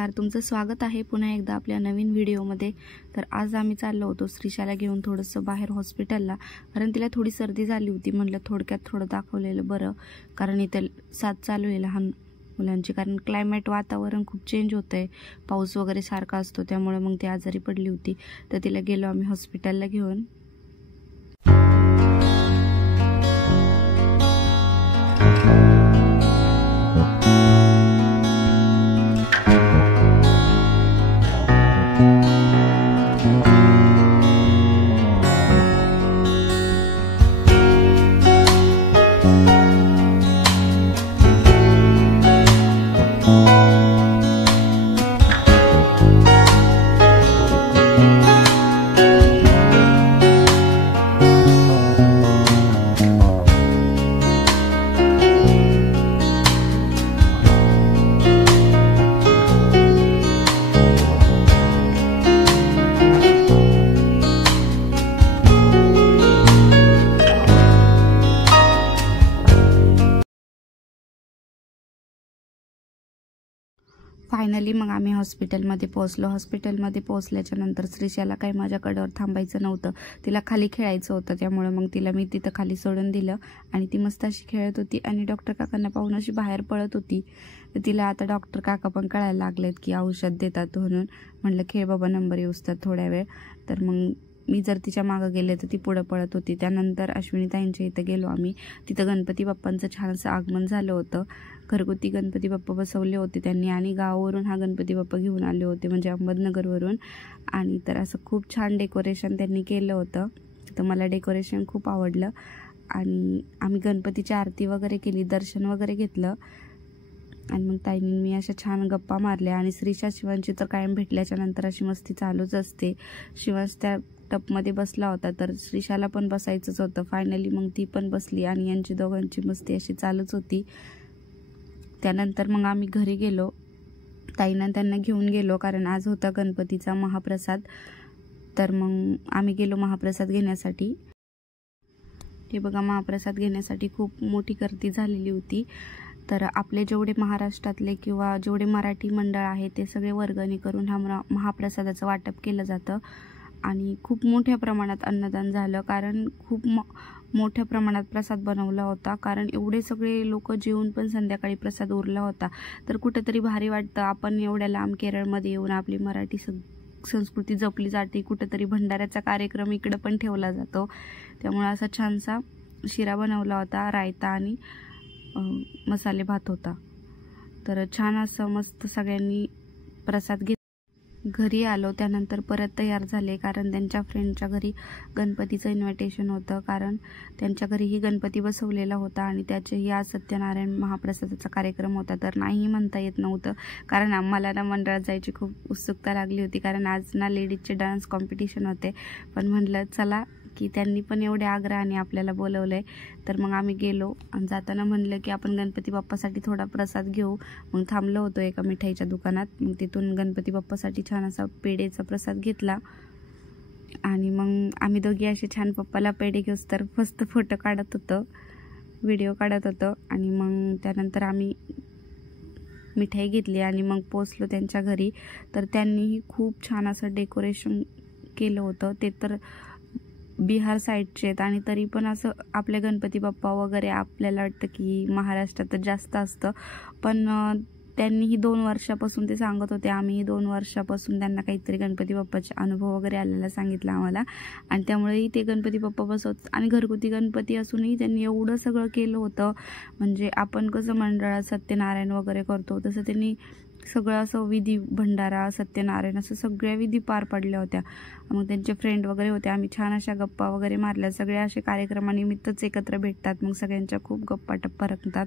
नमस्कार, तुमचं स्वागत आहे पुन्हा एकदा आपल्या नवीन व्हिडिओमध्ये। तर आज आम्ही चाललो होतो श्रीशाला घेऊन थोडंसं बाहेर हॉस्पिटलला, कारण तिला थोडी सर्दी झाली होती। म्हणलं थोडक्यात थोडं दाखवलेलं बरं, कारण इथे साथ चालू आहे लहान मुलांची, कारण क्लायमेट वातावरण खूप चेंज होतंय, पाऊस वगैरे सारखा असतो, त्यामुळे मग ती आजारी पडली होती। तर तिला गेलो आम्ही हॉस्पिटलला घेऊन। फायनली मग आम्ही हॉस्पिटलमध्ये पोहोचलो। हॉस्पिटलमध्ये पोहोचल्याच्या नंतर श्रीशाला काही माझ्या कडेवर थांबायचं नव्हतं, तिला खाली खेळायचं होतं, त्यामुळे मग तिला मी तिथं खाली सोडून दिलं आणि ती मस्त अशी खेळत होती आणि डॉक्टर काकांना पाहून अशी बाहेर पळत होती। तर तिला आता डॉक्टर काका पण कळायला लागलेत की औषध देतात म्हणून। म्हणलं खेळ बाबा, नंबर येऊस तर थोड्या वेळ। तर मग मी जर तिच्या मागं गेले तर ती पुढं पळत होती। त्यानंतर अश्विनीताईंच्या इथं गेलो आम्ही, तिथं गणपती बाप्पांचं छानसं आगमन झालं होतं। घरगुती गणपती बाप्पा बसवले होते त्यांनी आणि गावावरून हा गणपती बाप्पा घेऊन आले होते, म्हणजे अहमदनगरवरून। आणि तर असं खूप छान डेकोरेशन त्यांनी केलं होतं, तर मला डेकोरेशन खूप आवडलं। आणि आम्ही गणपतीची आरती वगैरे केली, दर्शन वगैरे घेतलं आणि मग ताईंनी मी अशा छान गप्पा मारल्या। आणि श्रीशा शिवांची तर कायम भेटल्याच्या नंतर अशी मस्ती चालूच असते। शिवांश त्या टपमध्ये बसला होता, तर श्रीशाला पण बसायचंच होतं। फायनली मग ती पण बसली आणि यांची दोघांची मस्ती अशी चालूच होती। त्यानंतर मग आम्ही घरी गेलो, ताईंना त्यांना घेऊन गेलो, कारण आज होता गणपतीचा महाप्रसाद। तर मग आम्ही गेलो महाप्रसाद घेण्यासाठी। हे बघा, महाप्रसाद घेण्यासाठी खूप मोठी गर्दी झालेली होती। तर आपले जेवढे महाराष्ट्रातले किंवा जेवढे मराठी मंडळ आहे ते सगळे वर्गणी करून हा महाप्रसादाचं वाटप केलं जातं आणि खूप मोठ्या प्रमाणात अन्नदान झालं, कारण खूप मोठ्या प्रमाणात प्रसाद बनवला होता, कारण एवढे सगळे लोक जेवून पण संध्याकाळी प्रसाद उरला होता। तर कुठेतरी भारी वाटतं, आपण एवढ्या लांब केरळमध्ये येऊन आपली मराठी संस्कृती जपली जाते, कुठेतरी भंडाऱ्याचा कार्यक्रम इकडं पण ठेवला जातो। त्यामुळे असा छानसा शिरा बनवला होता, रायता आणि मसाले भात होता। तर छान असं मस्त सगळ्यांनी प्रसाद घेतला। घरी आलो त्यानंतर परत तयार झाले, कारण त्यांच्या फ्रेंडच्या घरी गणपतीचं इन्व्हिटेशन होतं, कारण त्यांच्या घरीही गणपती बसवलेला होता आणि त्याचेही आज सत्यनारायण महाप्रसादाचा कार्यक्रम होता। तर नाही म्हणता येत नव्हतं, कारण आम्हाला ना मंडळात जायची खूप उत्सुकता लागली होती, कारण आज ना लेडीजचे डान्स कॉम्पिटिशन होते। पण म्हटलं चला, की त्यांनी पण एवढे आग्रहाने आपल्याला बोलवलंय, तर मग आम्ही गेलो। आणि जाताना म्हणलं की आपण गणपती बाप्पासाठी थोडा प्रसाद घेऊ। मग थांबलो होतो एका मिठाईच्या दुकानात, मग तिथून गणपती बाप्पासाठी छान असा पेढेचा प्रसाद घेतला। आणि मग आम्ही दोघी असे छान पप्पाला पेढे घेऊस तर मस्त फोटो काढत होतो, व्हिडिओ काढत होतो। आणि मग त्यानंतर आम्ही मिठाई घेतली आणि मग पोचलो त्यांच्या घरी। तर त्यांनीही खूप छान असं डेकोरेशन केलं होतं, ते तर बिहार साईडचे आहेत आणि तरी पण असं आपले गणपती बाप्पा वगैरे आपल्याला वाटतं की महाराष्ट्रात जास्त असतं, पण त्यांनीही 2 वर्षापासून ते सांगत होते, आम्ही 2 वर्षापासून त्यांना काहीतरी गणपती बाप्पाचे अनुभव वगैरे आलेला सांगितला आम्हाला, आणि त्यामुळेही ते गणपती बाप्पा बसवत आणि घरगुती गणपती असूनही त्यांनी एवढं सगळं केलं होतं। म्हणजे आपण कसं मंडळात सत्यनारायण वगैरे करतो, तसं त्यांनी सगळं असं विधी, भंडारा, सत्यनारायण असं सगळ्या विधी पार पडल्या होत्या। मग त्यांचे फ्रेंड वगैरे होते, आम्ही छान अशा गप्पा वगैरे मारल्या। सगळे असे कार्यक्रमानिमित्तच एकत्र भेटतात, मग सगळ्यांच्या खूप गप्पा टप्पा रंगतात।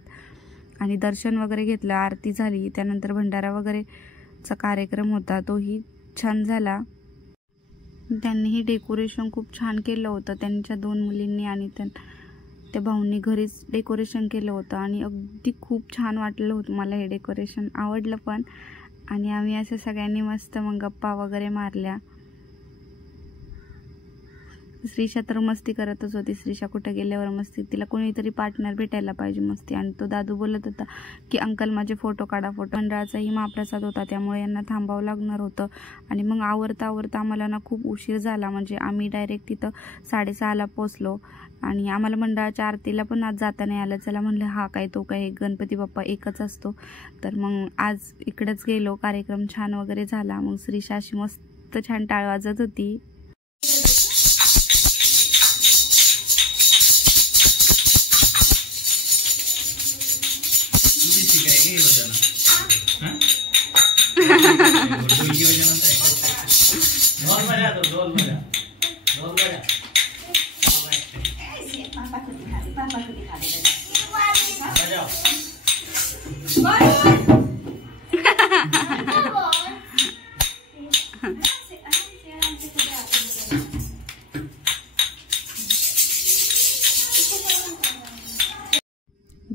आणि दर्शन वगैरे घेतलं, आरती झाली, त्यानंतर भंडारा वगैरेचा कार्यक्रम होता, तोही छान झाला। त्यांनीही डेकोरेशन खूप छान केलं होतं, त्यांच्या 2 मुलींनी आणि त्या भाऊंनी घरीच डेकोरेशन केलं होतं आणि अगदी खूप छान वाटलं होतं मला, हे डेकोरेशन आवडलं पण। आणि आम्ही असं सगळ्यांनी मस्त मग गप्पा वगैरे मारल्या। श्रीषा तर मस्ती करतच होती. श्रीषा कुठे गेल्यावर मस्ती, तिला कोणीतरी पार्टनर भेटायला पाहिजे मस्ती. आणि तो दादू बोलत होता की अंकल माझे फोटो काढा. फोटो मंडळाचाही महाप्रसाद होता त्यामुळे यांना थांबावं लागणार होतं. आणि मग आवरता आम्हाला ना खूप उशीर झाला. म्हणजे आम्ही डायरेक्ट तिथं 6:30ला पोचलो. आणि आम्हाला मंडळाच्या आरतीला पण आज जाता नाही आलं. चला म्हणलं हा काय तो काय गणपती बाप्पा एकच असतो. तर मग आज इकडेच गेलो. कार्यक्रम छान वगैरे झाला. मग श्रीषा अशी मस्त छान टाळ वाजत होती.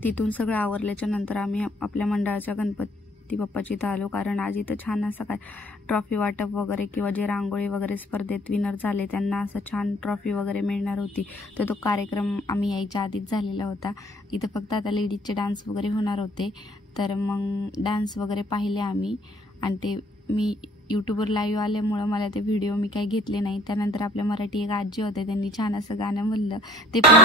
तिथून सगळं आवरल्याच्या नंतर आम्ही आपल्या मंडळाच्या गणपती बाप्पाची इथं आलो. कारण आज इथं छान असं काय ट्रॉफी वाटप वगैरे किंवा जे रांगोळी वगैरे स्पर्धेत विनर झाले त्यांना असं छान ट्रॉफी वगैरे मिळणार होती. तर तो कार्यक्रम आम्ही यायच्या आधीच झालेला होता. इथं फक्त आता लेडीजचे डान्स वगैरे होणार होते. तर मग डान्स वगैरे पाहिले आम्ही. आणि ते मी यूट्यूबवर लाईव्ह आल्यामुळं मला ते व्हिडिओ मी काही घेतले नाही. त्यानंतर आपल्या मराठी एक आजी होते, त्यांनी छान असं गाणं म्हणलं ते पण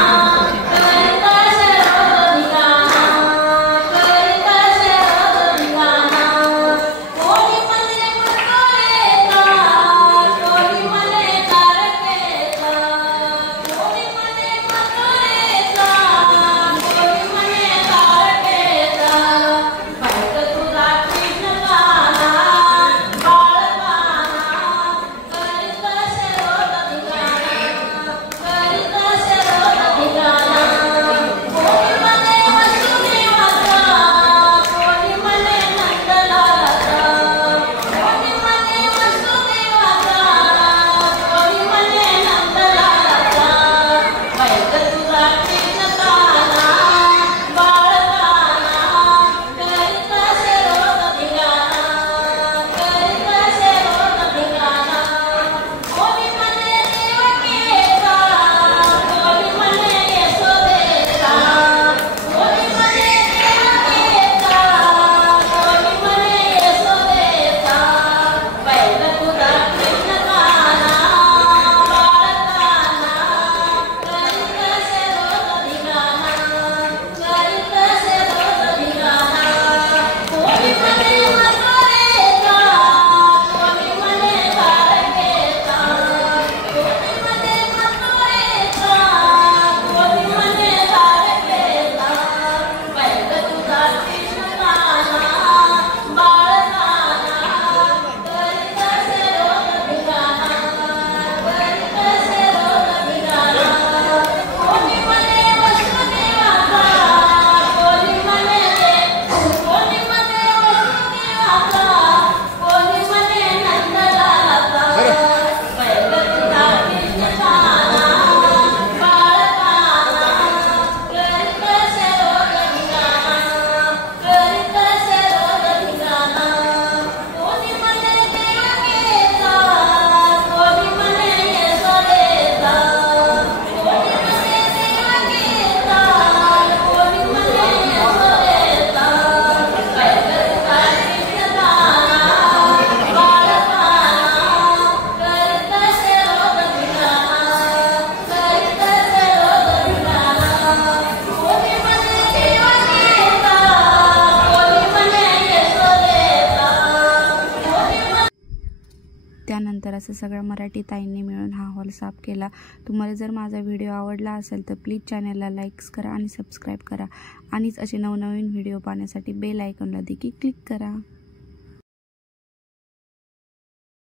त्यानंतर असं सगळं मराठी ताईंनी मिळून हा हॉल साफ केला. तुम्हाला जर माझा व्हिडिओ आवडला असेल तर प्लीज चॅनलला लाईक्स करा आणि सबस्क्राईब करा. आणि असे नवनवीन व्हिडिओ पाहण्यासाठी बेल आयकॉनला देखील क्लिक करा.